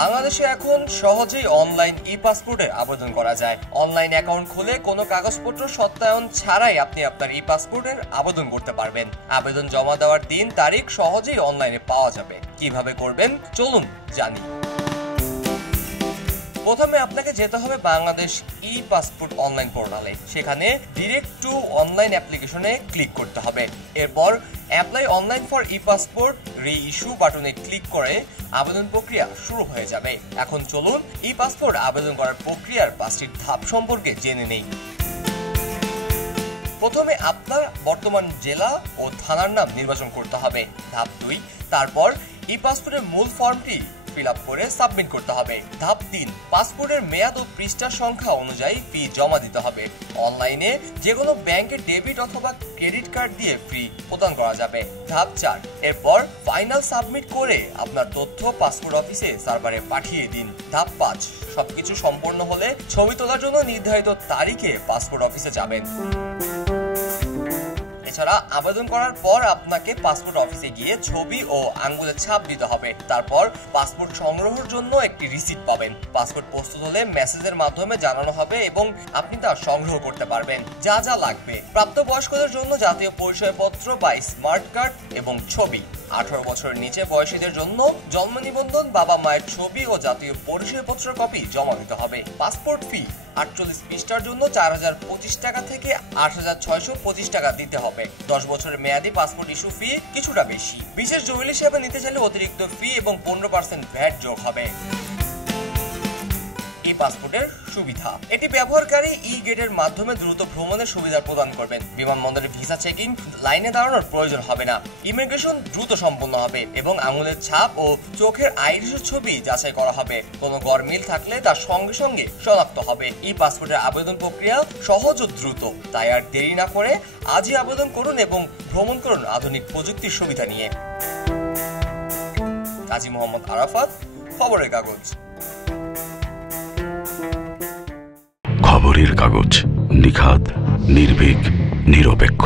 বাংলাদেশে এখন সহজেই অনলাইন ই-পাসপোর্টের আবেদন করা যায়। অনলাইন অ্যাকাউন্ট খুলে কোনো কাগজপত্র সত্যায়ন ছাড়াই আপনি আপনার ই-পাসপোর্টের আবেদন করতে পারবেন। আবেদন জমা দেওয়ার দিন তারিখ সহজেই অনলাইনে পাওয়া যাবে। কিভাবে করবেন চলুন জানি। প্রথমে আপনাকে যেতে হবে বাংলাদেশ ই-পাসপোর্ট অনলাইন পোর্টালে। সেখানে ডিরেক্ট টু অনলাইন অ্যাপ্লিকেশনে ক্লিক করতে হবে। এরপর অ্যাপ্লাই অনলাইন ফর ই-পাসপোর্ট রি ইস্যু বাটনে ক্লিক করে আবেদন প্রক্রিয়া শুরু হয়ে যাবে। এখন চলুন ই-পাসপোর্ট আবেদন করার প্রক্রিয়ার 5টি ধাপ সম্পর্কে জেনে নেই। প্রথমে আপনার বর্তমান জেলা ও থানার নাম নির্বাচন করতে হবে। ধাপ 2, তারপর ই-পাসপোর্টের মূল ফর্মটি ফিল আপ করে সাবমিট করতে হবে। ধাপ 3, পাসপোর্টের মেয়াদ ও পৃষ্ঠার সংখ্যা অনুযায়ী ফি জমা দিতে হবে। অনলাইনে যে কোনো ব্যাংকে ডেবিট অথবা ক্রেডিট কার্ড দিয়ে ফি প্রদান করা যাবে। ধাপ 4, এরপর ফাইনাল সাবমিট করে আপনার তথ্য পাসপোর্ট অফিসে সার্ভারে পাঠিয়ে দিন। ধাপ 5, সবকিছু সম্পন্ন হলে ছবি তোলার জন্য নির্ধারিত তারিখে পাসপোর্ট অফিসে যাবেন। এছাড়া আবেদন করার পর আপনাকে পাসপোর্ট অফিসে গিয়ে ছবি ও আঙ্গুলের ছাপ দিতে হবে। তারপর পাসপোর্ট সংগ্রহের জন্য একটি রিসিপ্ট পাবেন। পাসপোর্ট প্রস্তুত হলে মেসেজের মাধ্যমে জানানো হবে এবং আপনি তা সংগ্রহ করতে পারবেন। যা যা লাগবে: প্রাপ্তবয়স্কদের জন্য জাতীয় পরিচয়পত্র বা স্মার্ট কার্ড এবং ছবি। 18 বছরের নিচে বয়সীদের জন্য জন্ম নিবন্ধন, বাবা মায়ের ছবি ও জাতীয় পরিচয়পত্রের কপি জমা দিতে হবে। পাসপোর্ট ফি 48 পৃষ্ঠার জন্য 4025 টাকা থেকে 8625 টাকা দিতে হবে। 10 বছরের মেয়াদী পাসপোর্ট ইস্যু ফি কিছুটা বেশি। বিশেষ জরুরি সেবা নিতে চাইলে অতিরিক্ত ফি এবং 15% ভ্যাট যোগ হবে। পাসপোর্টের সুবিধা: এটি ব্যবহারকারী ই গেটের মাধ্যমে দ্রুত ভ্রমণের সুবিধা প্রদান করবেন। বিমানবন্দরে ভিসা চেকিং লাইনে দাঁড়ানোর প্রয়োজন হবে না। ইমিগ্রেশন দ্রুত সম্পন্ন হবে এবং আঙুলের ছাপ ও চোখের আইরিশের ছবি যাচাই করা হবে। কোনো গরমিল থাকলে তার সঙ্গে সঙ্গে শনাক্ত হবে। ই পাসপোর্টের আবেদন প্রক্রিয়া সহজ ও দ্রুত, তাই আর দেরি না করে আজই আবেদন করুন এবং ভ্রমণ করুন আধুনিক প্রযুক্তির সুবিধা নিয়ে। কাজী মোহাম্মদ আরাফাত, খবরের কাগজ। খবরের কাগজ, নিখাদ, নির্ভীক, নিরপেক্ষ।